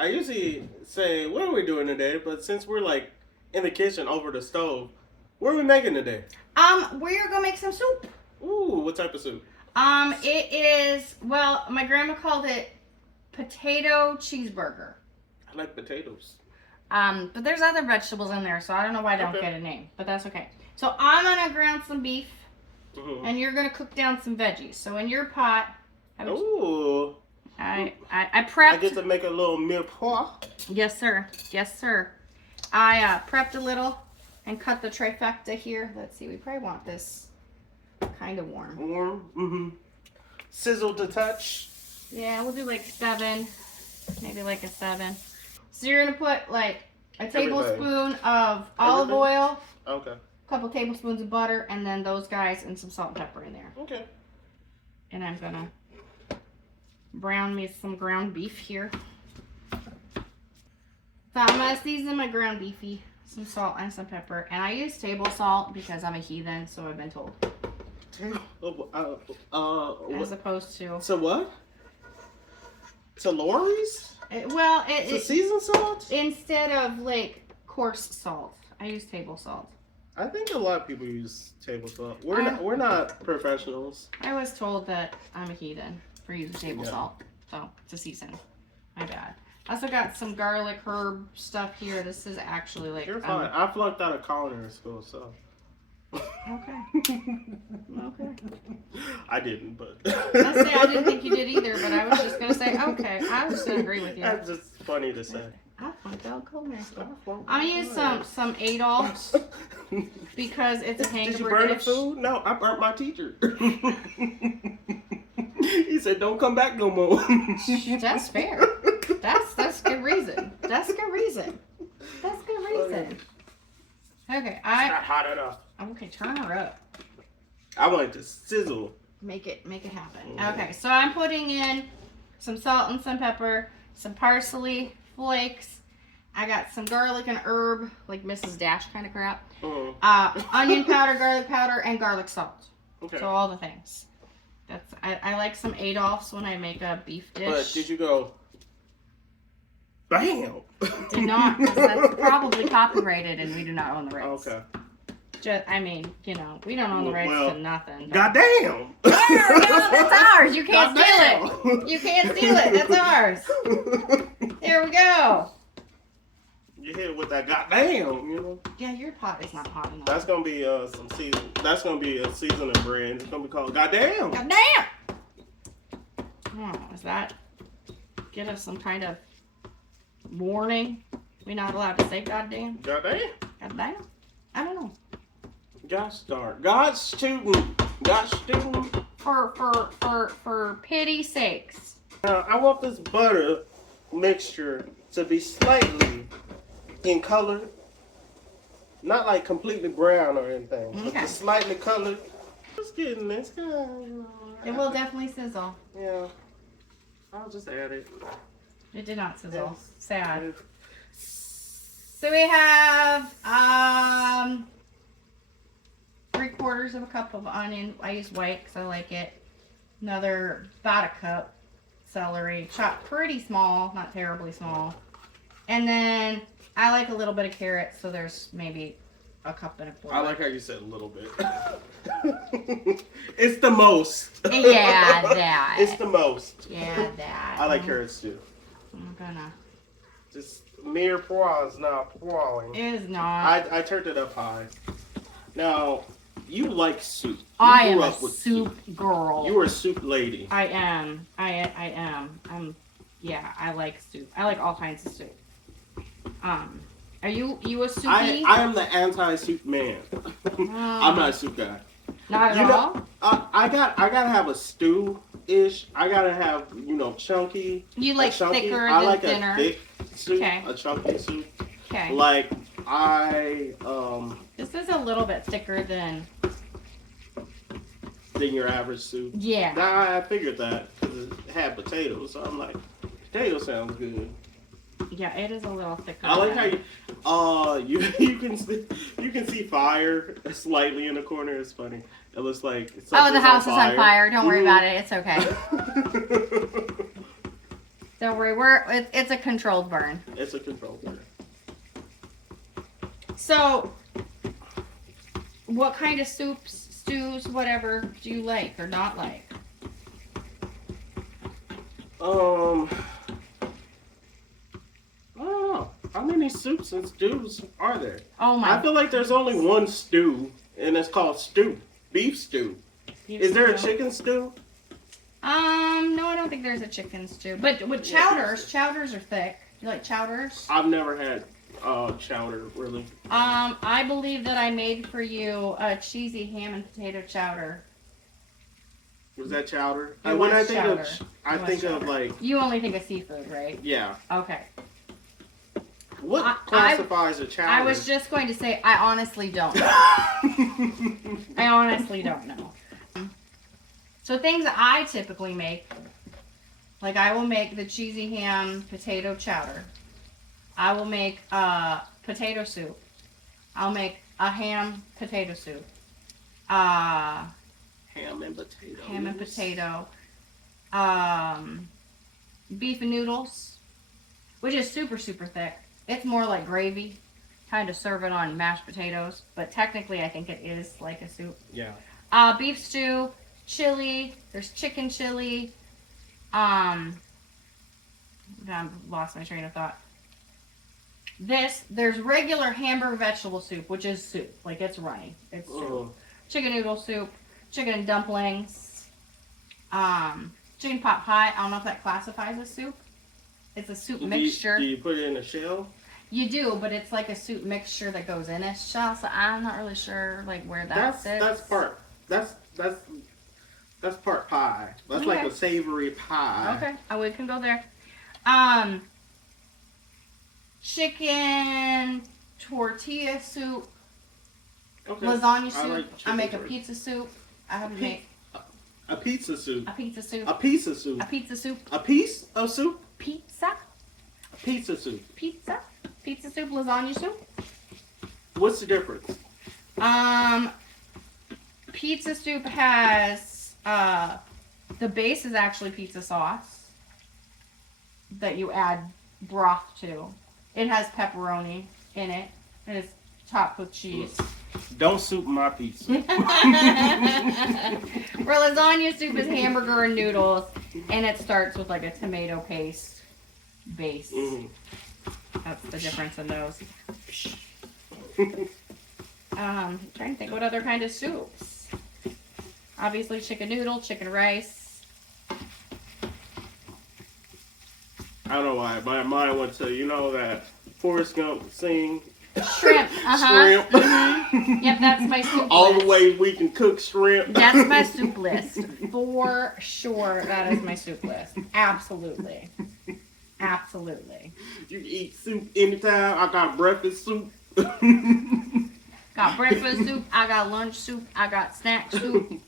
I usually say, what are we doing today? But since we're like in the kitchen over the stove, what are we making today? We're gonna make some soup. Ooh, what type of soup? It is, well, my grandma called it potato cheeseburger. I like potatoes. But there's other vegetables in there, so I don't know why I don't get a name, but that's okay. So I'm gonna ground some beef, and you're gonna cook down some veggies. So in your pot, Ooh. I prepped. I get to make a little mirepoix. Yes, sir. Yes, sir. I prepped a little and cut the trifecta here. Let's see. We probably want this kind of warm. Warm. Mm-hmm. Sizzle to touch. Yeah, we'll do like 7. Maybe like a 7. So you're gonna put like a tablespoon of olive oil. Okay. A couple tablespoons of butter, and then those guys and some salt and pepper in there. Okay. And I'm gonna brown me some ground beef here. So I'm gonna season my ground beefy, some salt and some pepper, and I use table salt because I'm a heathen, so I've been told. As opposed to. So what? To Lori's? It's seasoned salt? Instead of like coarse salt, I use table salt. I think a lot of people use table salt. We're not professionals. I was told that I'm a heathen for using table salt, so to season. My bad. I also got some garlic herb stuff here. This is actually like. You're fine. I flunked out of culinary school, so. Okay. Okay. I didn't, but. I say I didn't think you did either, but I was just gonna say okay. I was gonna agree with you. That's just funny to say. I flunked out culinary school. I'm gonna use some Adolph's because it's a hangover. Did you burn dish. the food? No, I burnt my teacher. He said, "Don't come back no more." That's fair. That's good reason. That's good reason. That's good reason. Okay, It's not hot enough. Okay, turn her up. I want it to sizzle. Make it happen. Okay, so I'm putting in some salt and some pepper, some parsley flakes. I got some garlic and herb, like Mrs. Dash kind of crap. Onion powder, garlic powder, and garlic salt. Okay. So all the things. I like some Adolph's when I make a beef dish. But did you go? Bam! Did not. 'Cause that's probably copyrighted, and we do not own the rights. Okay. We don't own the rights to nothing. Goddamn! There we go. That's ours. You can't steal it. You can't steal it. That's ours. There we go. You hit it with that goddamn, you know. Yeah, your pot is not hot enough. That's gonna be some season. That's gonna be a seasoning brand. It's gonna be called Goddamn. Goddamn. Is that get us some kind of warning? We're not allowed to say goddamn. Goddamn. Goddamn. I don't know. Gosh darn. God's student. God's student. For pity's sakes. Now I want this butter mixture to be slightly in color, not like completely brown or anything, but just slightly colored. Just getting this guy. It will definitely sizzle. Yeah, I'll just add it. It did not sizzle. Yes. Sad. So we have 3/4 of a cup of onion. I use white because I like it. About a cup celery, chopped pretty small, not terribly small. And then I like a little bit of carrots, so there's maybe a cup and a quarter. I like how you said a little bit. It's the most. Yeah, that. It's the most. Yeah, that. I like carrots too. I'm gonna. Just mere pois is not poiling. It is not. I turned it up high. Now, you like soup. I am a soup girl. You are a soup lady. I am. I am. I like soup. I like all kinds of soup. Are you a soupy? I am the anti-soup man. I'm not a soup guy. Not at all? I gotta have a stew-ish. I gotta have, chunky. You like thicker I than like thinner? a thick soup, Okay. a chunky soup. Okay. Like, This is a little bit thicker than your average soup. Yeah. Nah, I figured that because it had potatoes, so I'm like, potato sounds good. Yeah, it is a little thicker. I like how you can see fire slightly in the corner. It's funny. It looks like the house is on fire. Don't worry about it. It's okay. Don't worry, it's a controlled burn. It's a controlled burn. So, what kind of soups, stews, whatever do you like or not like? I don't know. How many soups and stews are there? Oh my! I feel like there's only one stew, and it's called stew. Beef stew. Is there a chicken stew? No, I don't think there's a chicken stew. But with chowders are thick. You like chowders? I've never had chowder, really. I believe that I made for you a cheesy ham and potato chowder. Was that chowder? When I think chowder. I It was think chowder. of like, You only think of seafood, right? yeah. Okay. What classifies a chowder? I was just going to say, I honestly don't know. I honestly don't know. So things I typically make, like I will make the cheesy ham potato chowder. I will make potato soup. I'll make a ham potato soup. Ham and potato. Ham and potato. Beef and noodles, which is super, super thick. It's more like gravy. Kind of serve it on mashed potatoes, but technically I think it is like a soup. Yeah. Beef stew, chili. There's chicken chili. I lost my train of thought. There's regular hamburger vegetable soup, which is soup. Like it's runny. It's soup. Chicken noodle soup, chicken and dumplings, chicken pot pie. I don't know if that classifies as soup. It's a soup mixture. Do you put it in a shell? You do, but it's like a soup mixture that goes in a shell. So I'm not really sure like where that sits. That's part pie. That's like a savory pie. Okay, we can go there. Chicken tortilla soup. Okay. Lasagna soup. Like I make a pizza soup. I have to make a pizza soup. a pizza soup. A piece of soup. A pizza soup. A piece of soup. Pizza. Pizza soup. Pizza. Pizza soup. Lasagna soup. What's the difference? Pizza soup has the base is actually pizza sauce that you add broth to. It has pepperoni in it. And it's topped with cheese. Don't soup my pizza. Where lasagna soup is hamburger and noodles, and it starts with like a tomato paste base. That's the difference in those. Trying to think what other kind of soups. Obviously chicken noodle, chicken rice. I don't know why. My mind went to, you know, that Forrest Gump sing. Shrimp. Shrimp. Yep, that's my soup All list. the ways we can cook shrimp. That's my soup list. For sure, that is my soup list. Absolutely. Absolutely. You can eat soup anytime. I got breakfast soup. Got breakfast soup. I got lunch soup. I got snack soup.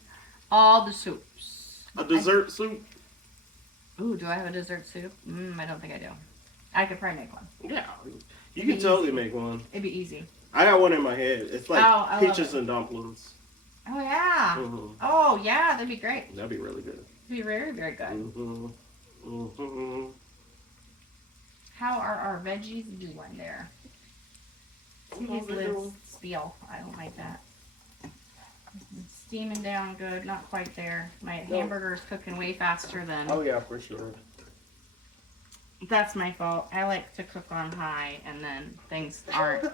All the soups. A dessert soup. Ooh, do I have a dessert soup? I don't think I do. I could probably make one. Yeah. You can totally make one. It'd be easy. I got one in my head. It's like peaches and dumplings. Oh, yeah. Mm-hmm. Oh, yeah. That'd be great. That'd be really good. It'd be very, very good. Mm-hmm. Mm-hmm. How are our veggies doing there? Please live spiel. I don't like that. Steaming down good. Not quite there. My hamburger's cooking way faster than... Oh, yeah, for sure. That's my fault. I like to cook on high, and then things aren't.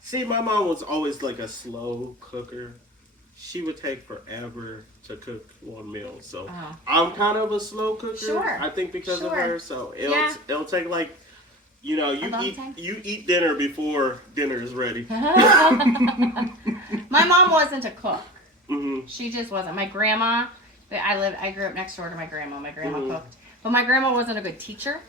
See, my mom was always like a slow cooker. She would take forever to cook one meal. So I'm kind of a slow cooker. Sure. I think because of her. So it'll take like, you know, you eat dinner before dinner is ready. My mom wasn't a cook. Mm-hmm. She just wasn't. My grandma. I grew up next door to my grandma. My grandma cooked. But my grandma wasn't a good teacher.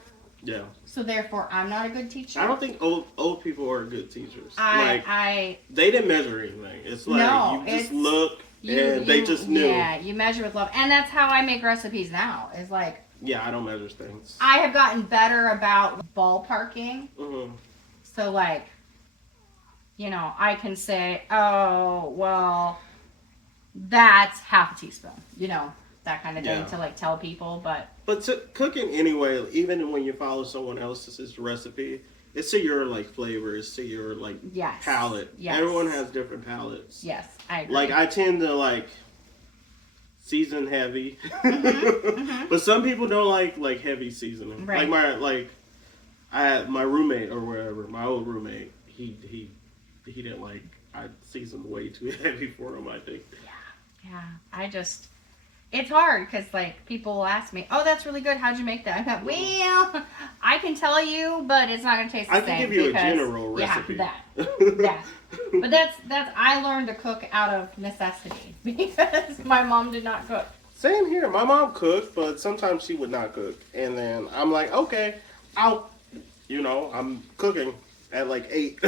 Yeah. So therefore, I'm not a good teacher. I don't think old people are good teachers. They didn't measure anything. It's like you just look and they just knew. Yeah, you measure with love, and that's how I make recipes now. Is like. Yeah, I don't measure things. I have gotten better about ballparking. Mm-hmm. So like, you know, I can say, oh well, that's half a teaspoon. You know. that kind of thing to like tell people. But cooking anyway, even when you follow someone else's recipe, it's to your like flavors, to your like palate. Yes. Everyone has different palates. Yes, I agree. Like I tend to like season heavy, but some people don't like heavy seasoning. Right. I had my roommate or wherever, my old roommate, he didn't like, I seasoned way too heavy for him, I think. Yeah. It's hard because like people will ask me, "Oh, that's really good. How'd you make that?" I go, "Well, I can tell you, but it's not gonna taste the same." I can give you a general recipe. Yeah, that. But that's I learned to cook out of necessity because my mom did not cook. Same here. My mom cooked, but sometimes she would not cook, and then I'm like, okay, I'm cooking at like 8.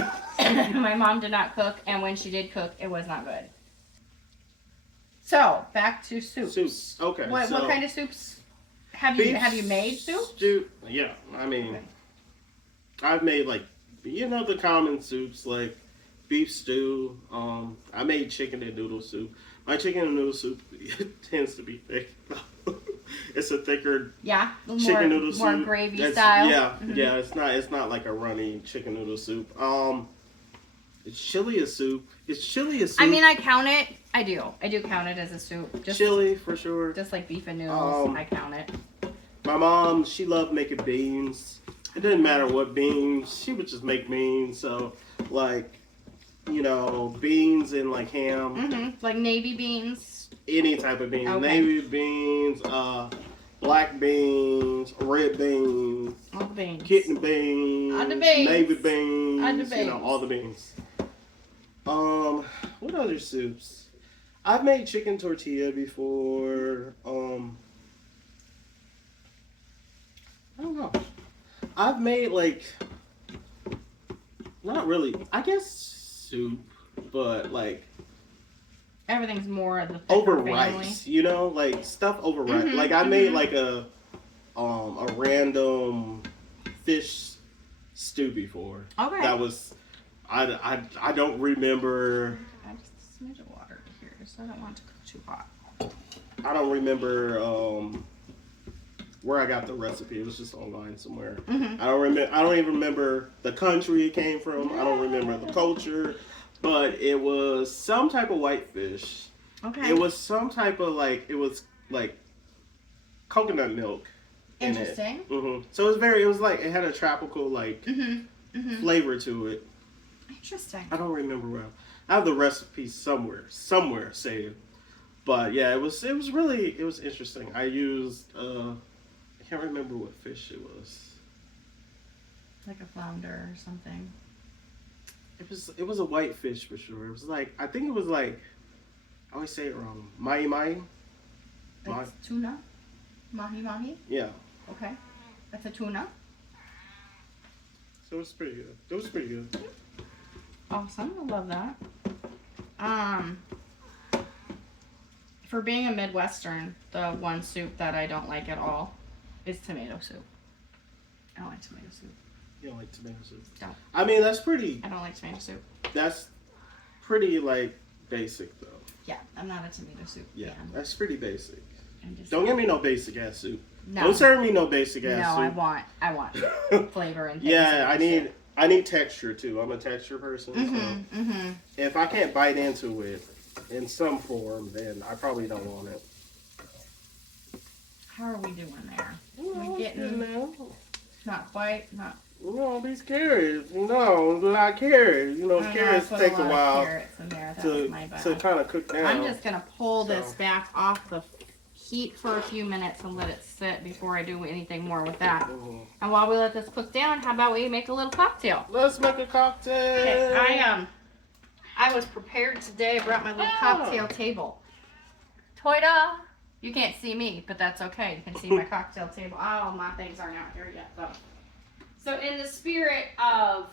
My mom did not cook, and when she did cook, it was not good. So back to soups. Soups. Okay. What kind of soups have you made? Soup? Yeah. I mean, I've made like the common soups like beef stew. I made chicken and noodle soup. My chicken and noodle soup tends to be thick. It's a thicker chicken noodle soup. More gravy style. Yeah, yeah. It's not like a runny chicken noodle soup. It's chili a soup. Is chili a soup? I mean, I count it. I do count it as a soup. Chili for sure. Just like beef and noodles, I count it. My mom, she loved making beans. It didn't matter what beans. She would just make beans. So, like, beans and like ham. Like navy beans. Any type of beans. Okay. Navy beans, black beans, red beans. All the beans. Kidney beans. All the beans. Navy beans. All the beans. All the beans. What other soups? I've made chicken tortilla before. I don't know. I've made like, not really, I guess soup, but like everything's more of the over family. Rice, like stuff over rice. Like I made like a random fish stew before. Okay. That was, I don't remember. I just a smidge of water here, so I don't want it to cook too hot. I don't remember where I got the recipe. It was just online somewhere. I don't even remember the country it came from. I don't remember the culture, but it was some type of whitefish. Okay. It was some type of it was like coconut milk. Interesting. So it was like it had a tropical flavor to it. Interesting. I don't remember where. I have the recipe somewhere saved. But yeah, it was interesting. I used I can't remember what fish it was. Like a flounder or something. It was a white fish for sure. It was like, I think it was like, I always say it wrong. Mahi. That's tuna? Mahi? Yeah. Okay. That's a tuna? So it was pretty good. It was pretty good. Awesome. I love that. For being a Midwestern, the one soup that I don't like at all is tomato soup. I don't like tomato soup. You don't like tomato soup? No. I mean, that's pretty... I don't like tomato soup. That's pretty, basic, though. Yeah, I'm not a tomato soup fan. That's pretty basic. Don't give me no basic-ass soup. No. Don't serve me no basic-ass soup. No, I want flavor and things. Yeah, I need texture, too. I'm a texture person, so... If I can't bite into it in some form, then I probably don't want it. How are we doing there? We getting not quite, not. These carrots, a lot of carrots. Carrots take a while to kind of cook down. I'm just gonna pull this back off the heat for a few minutes and let it sit before I do anything more with that. And while we let this cook down, how about we make a little cocktail? Let's make a cocktail. Okay, I was prepared today. I brought my little cocktail table. Toida! You can't see me, but that's okay. You can see my cocktail table. Oh, my things aren't out here yet, though. So in the spirit of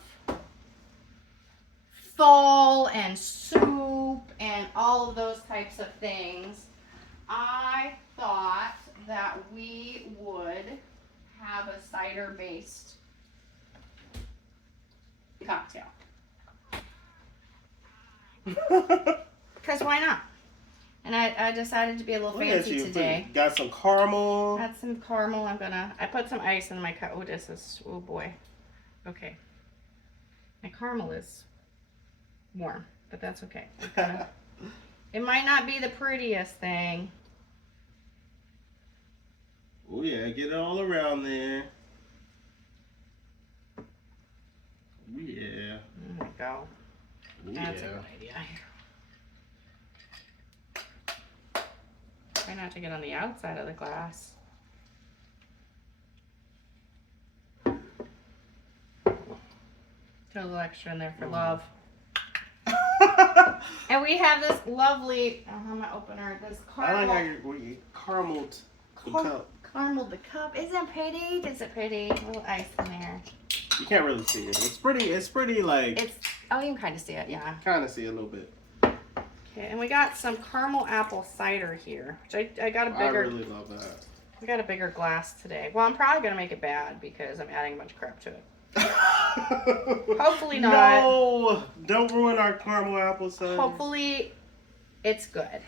fall and soup and all of those types of things, I thought that we would have a cider-based cocktail. Because why not? And I decided to be a little Look at fancy you. today. Got some caramel. Got some caramel. I put some ice in my cup. Oh, this is, oh boy. Okay. My caramel is warm, but that's okay. It might not be the prettiest thing. Oh yeah, get it all around there. Oh yeah. There we go. Oh, That's yeah. a good idea. Try not to get on the outside of the glass. Throw a little extra in there for love. And we have this lovely, I'm gonna open her, this caramel. I like how you carameled the cup. Caramel the cup. Isn't it pretty? Is it pretty? A little ice in there. You can't really see it. It's pretty like. It's, oh, you can kind of see it, yeah. Kind of see it a little bit. Okay, and we got some caramel apple cider here, which I got a bigger. I really love that. I got a bigger glass today. Well, I'm probably gonna make it bad because I'm adding a bunch of crap to it. Hopefully not. No, don't ruin our caramel apple cider. Hopefully, it's good.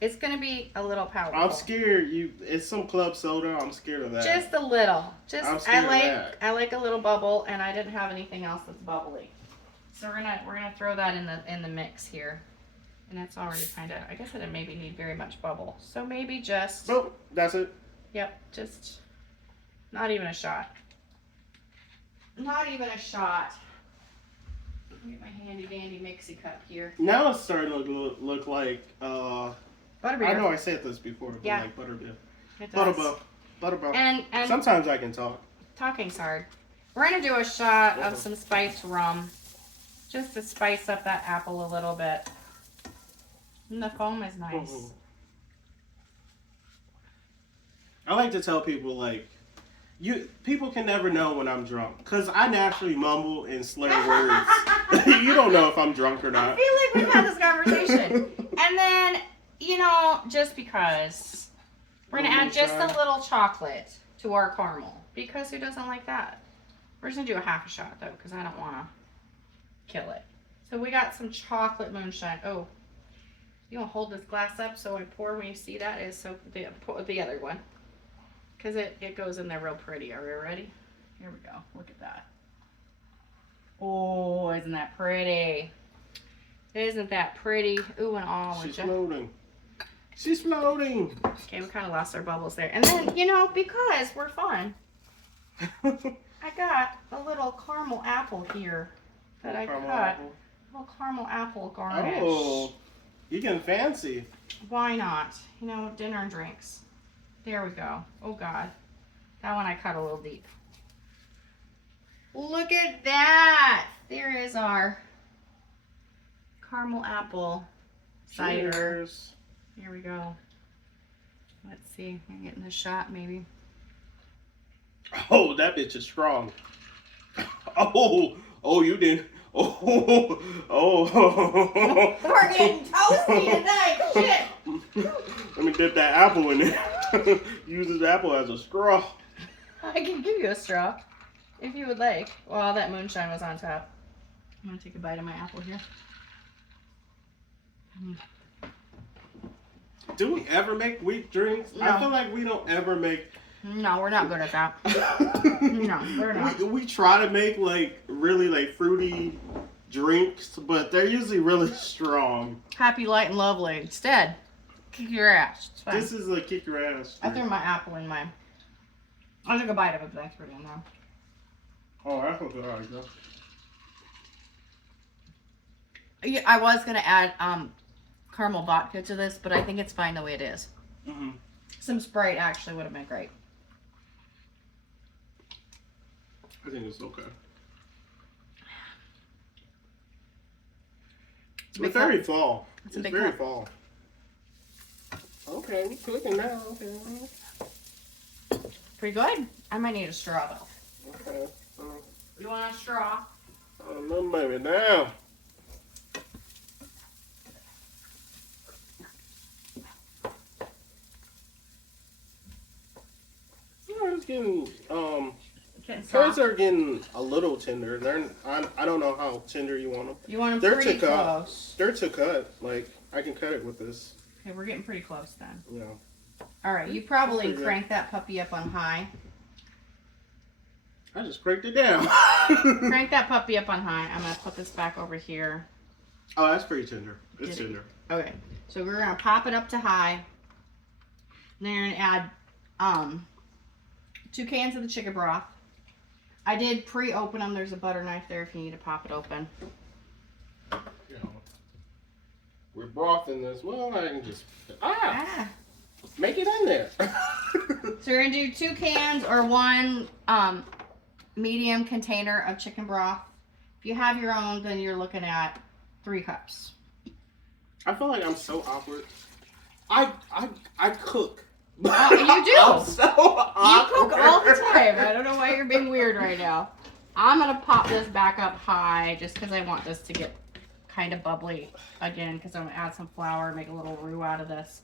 It's gonna be a little powerful. I'm scared. It's some club soda. I'm scared of that. Just a little. I'm scared of that. I like a little bubble, and I didn't have anything else that's bubbly. So we're gonna throw that in the mix here, and it's already kind of. I guess I didn't maybe need very much bubble. So maybe just. Nope, that's it. Yep, just not even a shot. Not even a shot. Get my handy dandy mixie cup here. Now it's starting to look like Butterbeer. I know I said this before, but Yeah. like butterbeer. It does. Butterbeer. And Sometimes I can talk. talking's hard. We're gonna do a shot of some spiced rum, just to spice up that apple a little bit. And the foam is nice. Mm-hmm. I like to tell people like, people can never know when I'm drunk because I naturally mumble and slur words. You don't know if I'm drunk or not. I feel like we've had this conversation. And then, just because we're gonna add just a little chocolate to our caramel because who doesn't like that? We're just gonna do a half a shot though because I don't want to kill it. So we got some chocolate moonshine. Oh, you gonna hold this glass up so I pour when you see that? Is so the other one. Because it goes in there real pretty. Are we ready? Here we go. Look at that. Oh, isn't that pretty? Isn't that pretty? Ooh, and all. She's floating. She's floating. Okay, we kind of lost our bubbles there. And then, because we're fun, I got a little caramel apple here that I cut. Apple. A little caramel apple garnish. Oh, you getting fancy. Why not? Dinner and drinks. There we go. Oh, God. That one I cut a little deep. Look at that. There is our caramel apple cider. Cheers. Here we go. Let's see. I'm getting the shot, maybe. Oh, that bitch is strong. Oh, you didn't. Oh. We're getting toasty tonight. Shit. Let me dip that apple in there. Use this apple as a straw. I can give you a straw if you would like. Well, that moonshine was on top. I'm going to take a bite of my apple here. Do we ever make weak drinks? No. I feel like we don't ever make. No, we're not good at that. No, we're not. We try to make like really like fruity drinks, but they're usually really strong. Happy, light, and lovely. Instead, kick your ass. It's fine. This is a kick your ass I drink. threw my apple in mine. I took a bite of it, but I threw it in there. Oh, that's okay. All right, go. Yeah, I was gonna add caramel vodka to this, but I think it's fine the way it is. Mm-hmm. Some Sprite actually would have been great. I think it's okay. It's very fall. It's a big very cup. fall. Okay, we cooking now. Okay. Pretty good. I might need a straw though. Okay. You want a straw? Oh, no, baby, now. It's getting Curds are getting a little tender. I don't know how tender you want them. You want them They're pretty to cut. close. They're to cut. Like I can cut it with this. Okay, we're getting pretty close then. Yeah. All right, you probably crank that puppy up on high. I just cranked it down. Crank that puppy up on high. I'm gonna put this back over here. Oh, that's pretty tender. It's tender. Okay, so we're gonna pop it up to high. Then you're gonna add 2 cans of the chicken broth. I did pre-open them. There's a butter knife there if you need to pop it open. You know, we're brothing this. Well, I can just make it in there. So we're gonna do 2 cans or 1 medium container of chicken broth. If you have your own, then you're looking at 3 cups. I feel like I'm so awkward. I cook. Oh, you do. I'm so awkward. You cook all the time. I don't know why you're being weird right now. I'm gonna pop this back up high just because I want this to get kind of bubbly again, because I'm gonna add some flour, make a little roux out of this,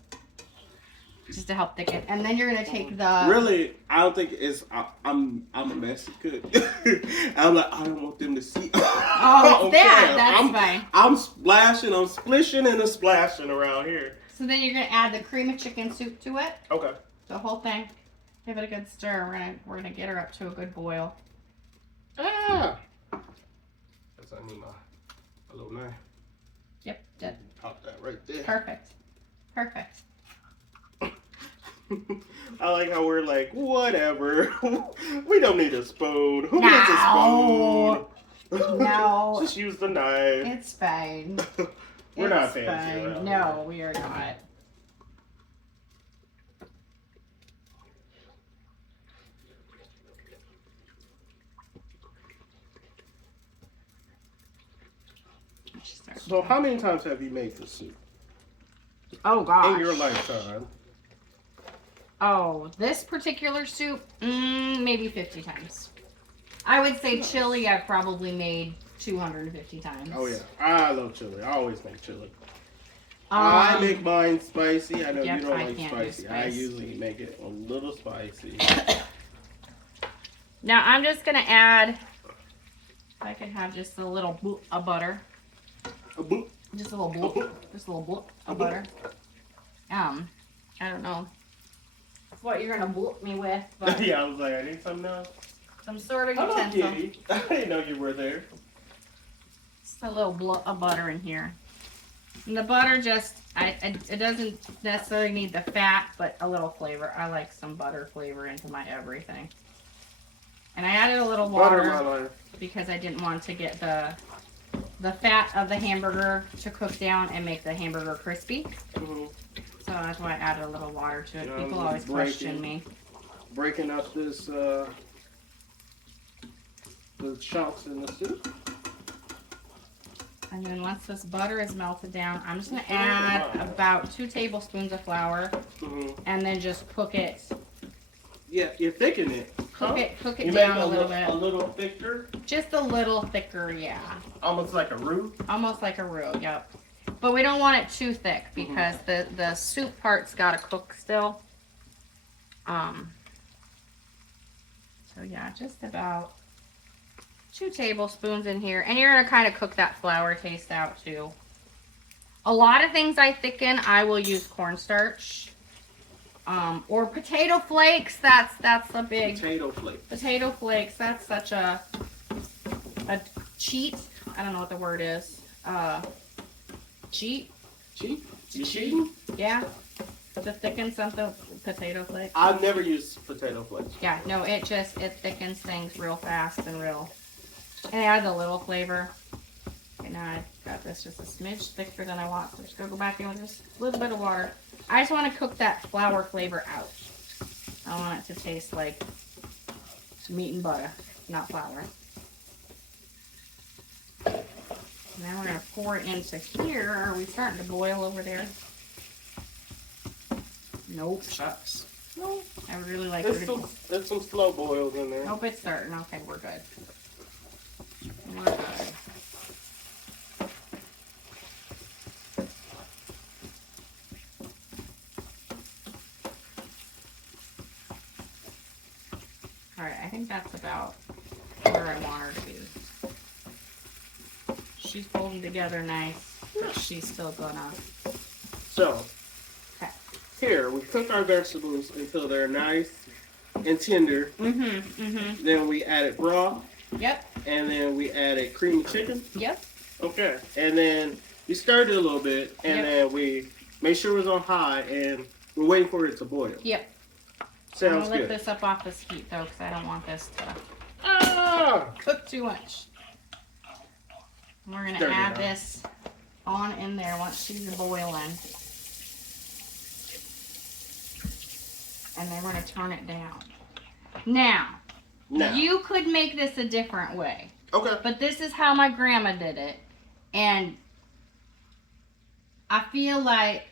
just to help thicken. And then you're gonna take the. Really, I don't think it's. I'm a messy cook. I'm like, I don't want them to see. Oh, it's that. That's fine. I'm splashing. I'm splishing and a splashing around here. So then you're gonna add the cream of chicken soup to it. Okay. The whole thing. Give it a good stir. We're gonna get her up to a good boil. Ah. Guess I need a little knife. Yep. Did. Pop that right there. Perfect. Perfect. I like how we're like, whatever. We don't need a spoon. Who needs a spoon? No. Just use the knife. It's fine. We're not fancy. Fine. No, we are not. So how many times have you made this soup? Oh gosh. In your lifetime? Oh, this particular soup, maybe 50 times. I would say chili I've probably made 250 times. Oh yeah, I love chili. I always make chili. I make mine spicy. I know you don't like spicy. I usually make it a little spicy. Now I'm just gonna add, if I could have just a little bloop of butter. A bloop. Just a little bloop. Just a little bloop of butter. I don't know what you're gonna bloop me with, but Yeah, I was like, I need something else. some sort of Hello, utensil. kitty. I didn't know you were there. Just a little bloop of butter in here. And the butter just, it doesn't necessarily need the fat, but a little flavor. I like some butter flavor into my everything. And I added a little water because I didn't want to get the fat of the hamburger to cook down and make the hamburger crispy. Mm-hmm. So that's why I added a little water to it. People always question me. Breaking up this, the chunks in the soup. And then once this butter is melted down, I'm just going to add about 2 tablespoons of flour. Mm-hmm. And then just cook it. Yeah, you thicken it. Cook it you down make a little bit. A little thicker? Just a little thicker, yeah. Almost like a roux? Almost like a roux, yep. But we don't want it too thick because the soup part's got to cook still. So yeah, just about 2 tablespoons in here. And you're going to kind of cook that flour taste out too. A lot of things I thicken, I will use cornstarch. Or potato flakes. That's a big Potato flakes. Potato flakes. That's such a cheat. I don't know what the word is. Cheat. Cheat? You cheating? Yeah. To thicken something. Potato flakes. I've never used potato flakes. Yeah. No. It thickens things real fast and real. And it adds a little flavor. Okay, now I've got this just a smidge thicker than I want. So I'm just gonna go back in with just a little bit of water. I just want to cook that flour flavor out. I want it to taste like meat and butter, not flour. Now we're going to pour it into here. Are we starting to boil over there? Nope. Shucks. No. I would really like There's some slow boils in there. Nope, it's starting. Okay, we're good. We're good. Alright, I think that's about where I want her to be. She's holding together nice, but she's still gonna. So, here, we cook our vegetables until they're nice and tender. Then we added broth. Yep. And then we added cream of chicken. Yep. Okay. And then we stirred it a little bit, and then we made sure it was on high, and we're waiting for it to boil. Yep. Sounds I'm gonna good. lift this up off this heat though, because I don't want this to cook too much. We're gonna add this on in there once she's boiling, and then we're gonna turn it down. Now, you could make this a different way. Okay. But this is how my grandma did it, and I feel like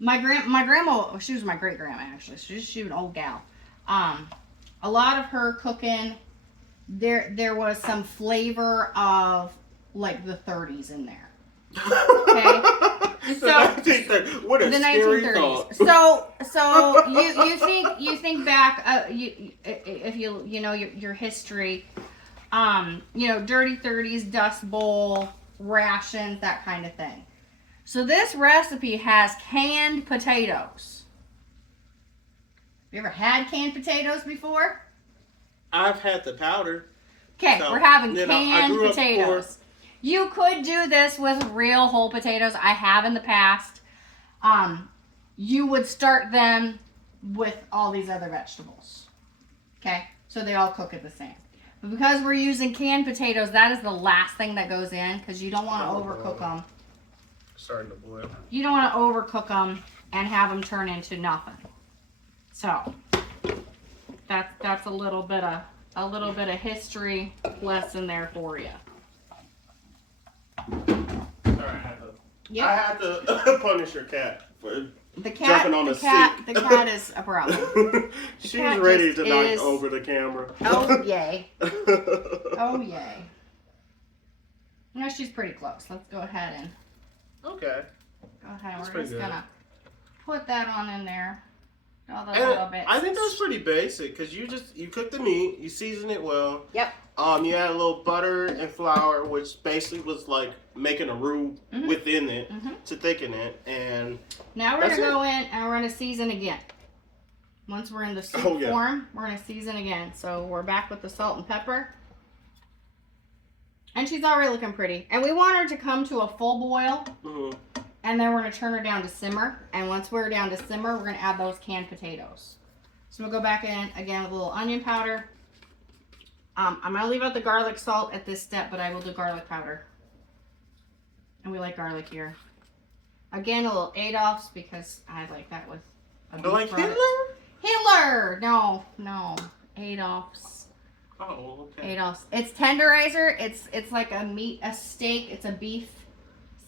my grandma, she was my great grandma actually. She was an old gal. A lot of her cooking, there was some flavor of like the 30s in there. Okay. So what a the scary 1930s. thought. So you think back, if you know your history, dirty 30s, Dust Bowl, rations, that kind of thing. So this recipe has canned potatoes. Have you ever had canned potatoes before? I've had the powder. Okay, so, we're having I canned grew up potatoes. You could do this with real whole potatoes. I have in the past. You would start them with all these other vegetables. Okay, so they all cook it the same. But because we're using canned potatoes, that is the last thing that goes in because you don't want to overcook them. Starting to boil. You don't want to overcook them and have them turn into nothing. So that's a little bit of history lesson there for you. I had to punish your cat for jumping on the seat. The cat is a problem. She's ready to knock over the camera. Oh yay! Oh yay! No, she's pretty close. Let's go ahead and. Okay. Go ahead. That's We're just gonna put that on in there. All those little bits. I think that's pretty basic because you cook the meat, you season it well. Yep. You add a little butter and flour, which basically was like making a roux within it to thicken it, and now we're gonna go in and we're gonna season again. Once we're in the soup form, we're gonna season again. So we're back with the salt and pepper, and she's already looking pretty. And we want her to come to a full boil, and then we're gonna turn her down to simmer. And once we're down to simmer, we're gonna add those canned potatoes. So we'll go back in again with a little onion powder. I'm going to leave out the garlic salt at this step, but I will do garlic powder. And we like garlic here. Again, a little Adolph's because I like that with a beef like product. Hitler? Hitler! No. Adolph's. Oh, okay. Adolph's. It's tenderizer. It's like a steak. It's a beef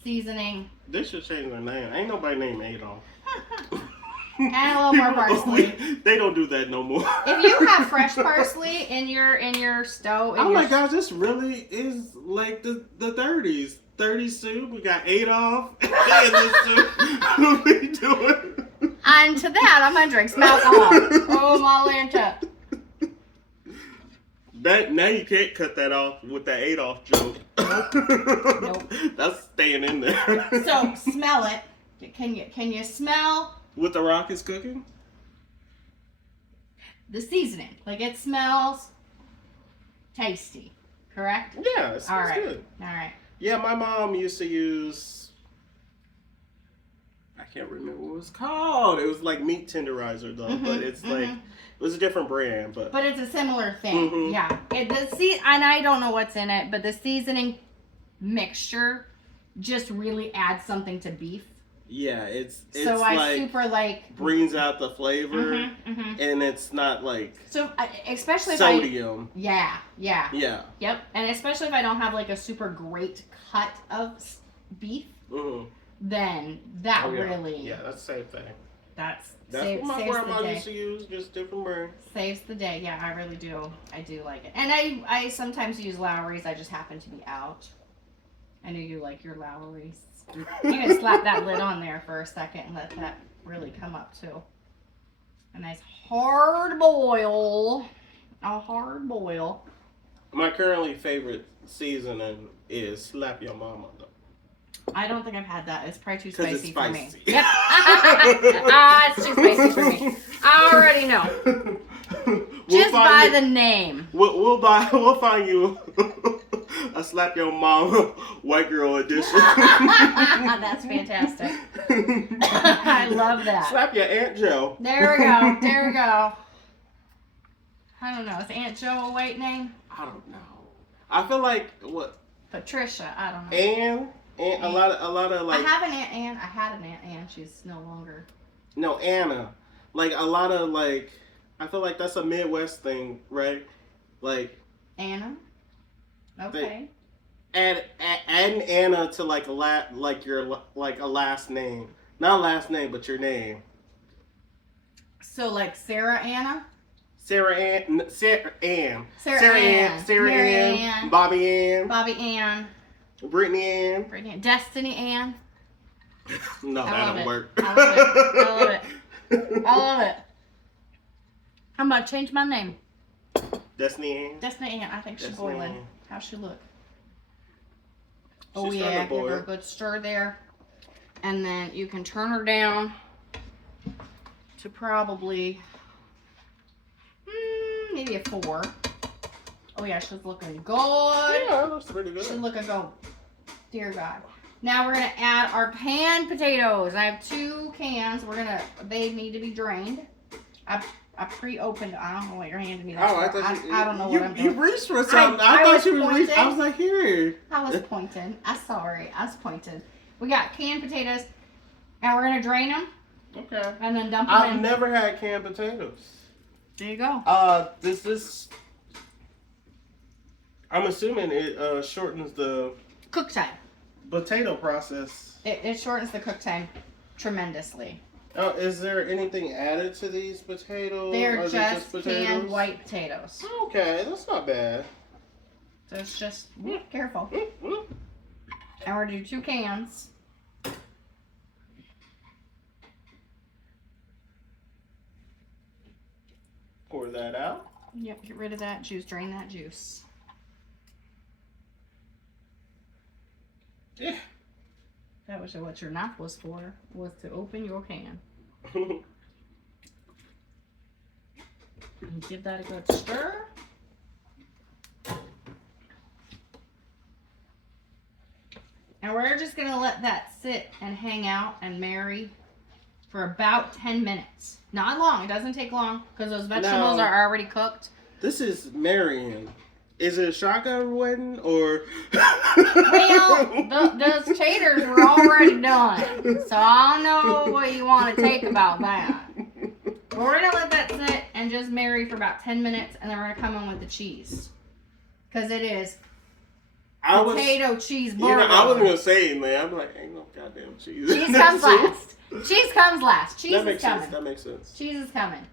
seasoning. They should change their name. Ain't nobody named Adolf. And a little more parsley. They don't do that no more. If you have fresh parsley in your stove, oh my gosh, this really is like the 30s. 30s soup. We got Adolf in this soup. What are we doing? And to that, I'm gonna drink some alcohol. Oh my Lanta. Now you can't cut that off with that Adolf joke. Nope. That's staying in there. So smell it. Can you smell? What the Rock is cooking? The seasoning. Like it smells tasty, correct? Yeah, it smells good. All right. Yeah, my mom used to use, I can't remember what it was called. It was like meat tenderizer though, but it's like, it was a different brand. But it's a similar thing. Yeah. And I don't know what's in it, but the seasoning mixture just really adds something to beef. Yeah, it's so I super like brings out the flavor, and it's not like especially sodium. Yeah. Yep. And especially if I don't have like a super great cut of beef, then that really that's the same thing. That's what my grandma used to use, just different brand. Saves the day. Yeah, I really do. I do like it, and I sometimes use Lowry's. I just happen to be out. I know you like your Lowry's. You can slap that lid on there for a second and let that really come up too. A nice hard boil. A hard boil. My currently favorite seasoning is Slap Your Mama though. I don't think I've had that. It's probably too 'Cause spicy, it's for me. spicy. Yep. It's too spicy for me. I already know. Just by the name. We'll find you a slap your mom white girl edition. That's fantastic. I love that. Slap your Aunt Joe. There we go. There we go. I don't know. Is Aunt Joe a white name? I don't know. I feel like what? Patricia. I don't know. Ann. A lot of like. I have an Aunt Ann. I had an Aunt Ann. She's no longer. No, Anna. Like a lot of like. I feel like that's a Midwest thing, right? Like. Anna. Okay. Add Anna to like your like a last name, not last name, but your name. So like Sarah Anna. Sarah Ann, Mary Ann, Bobby Ann, Brittany Ann, Destiny Ann. No, that don't work. I love it. I love it. I'm gonna change my name. Destiny Ann. Destiny Ann. I think she's boiling. Ann. How's she look? She's Oh yeah, give her a good stir there, and then you can turn her down to probably maybe a 4. Oh yeah, she's looking good. Yeah, that looks pretty good. She's looking good. Dear God. Now we're gonna add our canned potatoes. I have 2 cans. They need to be drained. I pre-opened. I don't know what you're handing me. I don't know what I'm doing. You reached for something. I thought you were reaching. I was like, here. I was pointing. I'm sorry. I was pointing. We got canned potatoes, and we're gonna drain them. Okay. And then dump them in. I've never had canned potatoes. There you go. This. I'm assuming it shortens the Cook time. potato process. It shortens the cook time tremendously. Oh, is there anything added to these potatoes? They're just canned white potatoes. Okay, that's not bad. So it's just careful. And we're gonna do 2 cans. Pour that out. Yep, get rid of that juice. Drain that juice. Yeah. That was what your knife was for, was to open your can. And give that a good stir. And we're just going to let that sit and hang out and marry for about 10 minutes. Not long. It doesn't take long because those vegetables are already cooked. This is marrying. Is it a shotgun wedding or? Well, those taters were already done, so I don't know what you want to take about that. But we're gonna let that sit and just marry for about 10 minutes, and then we're gonna come in with the cheese, because it is potato cheeseburger. You know, I wasn't gonna say it, man. I'm like, ain't no goddamn cheese. Cheese comes last. Cheese comes last. Cheese is coming. Sense. That makes sense. Cheese is coming.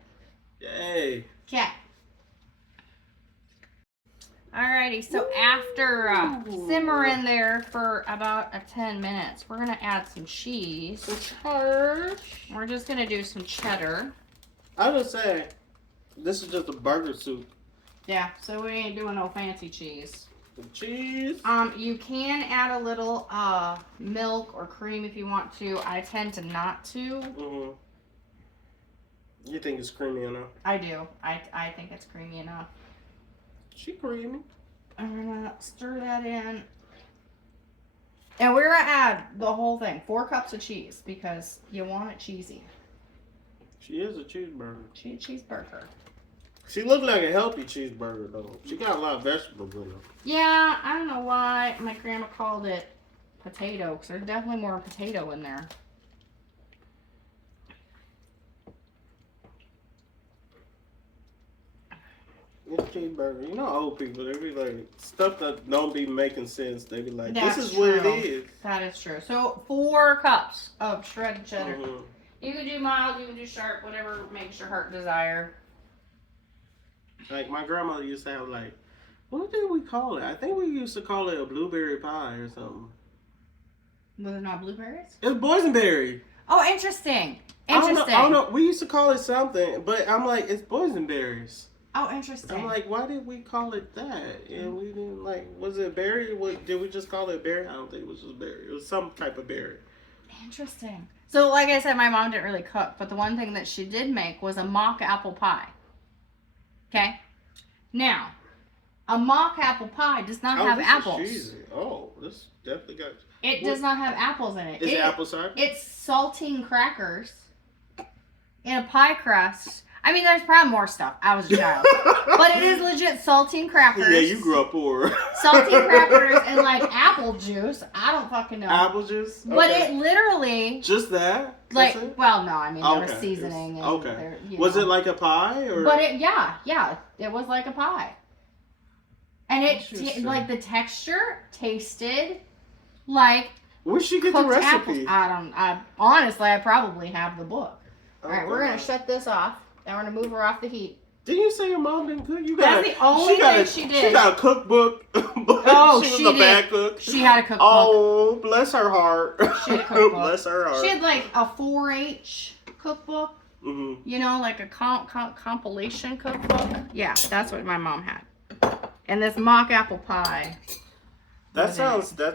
Yay. Okay. Alrighty, so after simmering there for about 10 minutes, we're gonna add some cheese. We're just gonna do some cheddar. I would say this is just a burger soup. Yeah, so we ain't doing no fancy cheese. The cheese. You can add a little milk or cream if you want to. I tend to not to. Mm-hmm. You think it's creamy enough? I do. I think it's creamy enough. She creamy. I'm gonna stir that in. And we're gonna add the whole thing. 4 cups of cheese because you want it cheesy. She is a cheeseburger. She a cheeseburger. She looked like a healthy cheeseburger though. She got a lot of vegetables in her. Yeah, I don't know why my grandma called it potato because there's definitely more potato in there. It's cheeseburger. You know old people, they be like, stuff that don't be making sense. They be like, That's this is what it true. is. That is true. So 4 cups of shredded cheddar. Mm-hmm. You can do mild, you can do sharp, whatever makes your heart desire. Like my grandmother used to have like, what did we call it? I think we used to call it a blueberry pie or something. Was it not blueberries? It's boysenberry. Oh, interesting. I don't know. We used to call it something, but I'm like, it's boysenberries. Oh, interesting. I'm like, why did we call it that? And we didn't like, was it berry? What did we just call it berry? I don't think it was just berry. It was some type of berry. Interesting. So, like I said, my mom didn't really cook, but the one thing that she did make was a mock apple pie. Okay? Now, a mock apple pie does not have apples. Cheesy. Oh, this definitely got. It does not have apples in it. Is it apple cider? It's saltine crackers in a pie crust. I mean, there's probably more stuff. I was a child. But it is legit saltine crackers. Yeah, you grew up poor. Saltine crackers and like apple juice. I don't fucking know. Apple juice? Okay. But it literally. Just that? Like, well, no, I mean, there was Okay. seasoning. And Okay. there, Was it like a pie? Or? But yeah. It was like a pie. And like the texture tasted like. Where'd she get the recipe? Apples. Honestly, I probably have the book. Oh, All right, we're going to shut this off. And we're going to move her off the heat. Didn't you say your mom didn't cook? That's the only thing she did. She got a cookbook. Oh, she was a bad cook. She had a cookbook. Oh, bless her heart. She had a cookbook. Bless her heart. She had like a 4-H cookbook. Mm-hmm. You know, like a compilation cookbook. Yeah, that's what my mom had. And this mock apple pie. That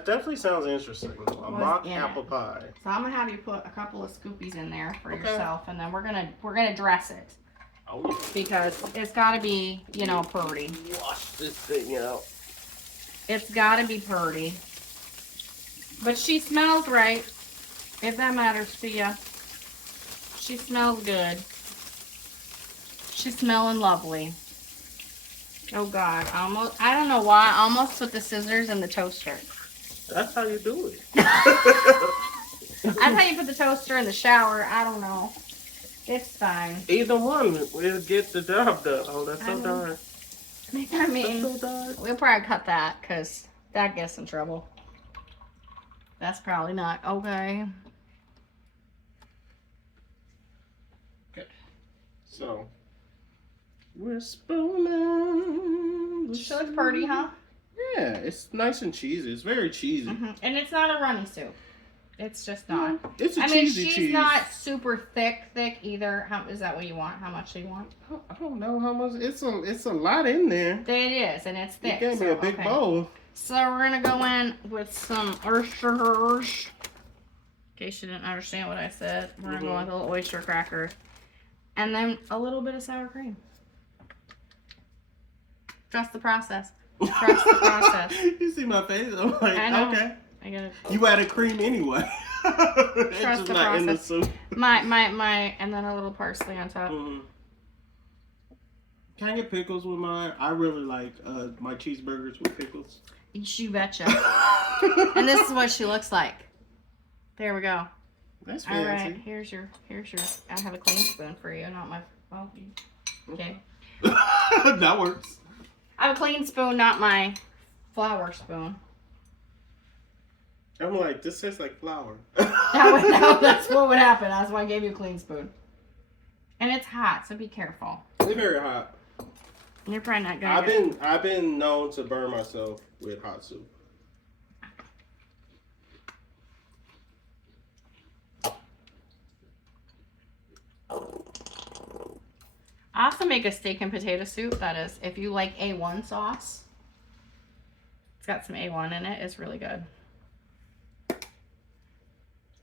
definitely sounds interesting. A mock apple pie. So I'm gonna have you put a couple of scoopies in there for yourself, and then we're gonna dress it. Oh yeah. Because it's gotta be, you know, pretty. Wash this thing out. It's gotta be pretty. But she smells right, if that matters to you. She smells good. She's smelling lovely. Oh God, I don't know why, I almost put the scissors in the toaster. That's how you do it. That's how you put the toaster in the shower. I don't know. It's fine. Either one will get the job done. Oh, that's so darn. I mean, That's so darn. we'll probably cut that because that gets in trouble. That's probably not okay. Good. So, we're spooning. So it's pretty, huh? Yeah, it's nice and cheesy. It's very cheesy. Mm-hmm. And it's not a runny soup. It's just not. It's a I mean, cheesy she's cheese. not super thick either. Is that what you want? How much do you want? I don't know how much. It's a lot in there. It is, and it's thick. You gave me a big bowl. So we're gonna go in with some oysters. In case you didn't understand what I said, we're gonna go with a little oyster cracker, and then a little bit of sour cream. Trust the process. Trust the process. You see my face? I'm like, I know. okay. I gotta. You added cream anyway. It's Trust just the not in the process. soup. My, and then a little parsley on top. Mm-hmm. Can I get pickles with mine? I really like my cheeseburgers with pickles. You betcha. And this is what she looks like. There we go. That's All fancy. right, here's your. I have a clean spoon for you, not my. Oh, okay. That works. I have a clean spoon, not my flour spoon. I'm like, this tastes like flour. That's what would happen. That's why I gave you a clean spoon. And it's hot, so be careful. It's very hot. You're probably not gonna. I've been known to burn myself with hot soup. I also make a steak and potato soup. That is, if you like A1 sauce. It's got some A1 in it. It's really good.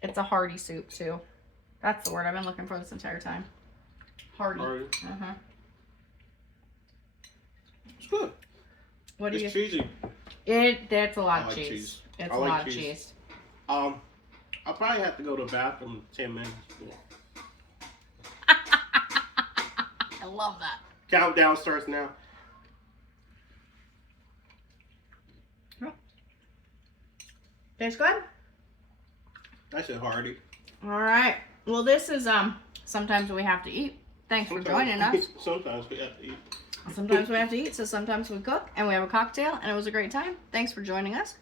It's a hearty soup too. That's the word I've been looking for this entire time. Hearty. Uh-huh. It's good. What do you? It's cheesy. That's a lot of like cheese. cheese. It's I a like lot cheese. of cheese. I'll probably have to go to the bathroom in 10 minutes. I love that. Countdown starts now. Tastes good? That shit hearty. All right. Well, this is sometimes we have to eat. Thanks for joining us. Sometimes we have to eat. Sometimes we have to eat, so sometimes we cook and we have a cocktail, and it was a great time. Thanks for joining us.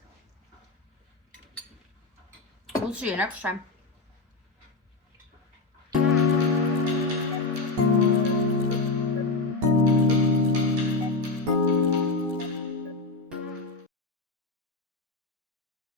We'll see you next time.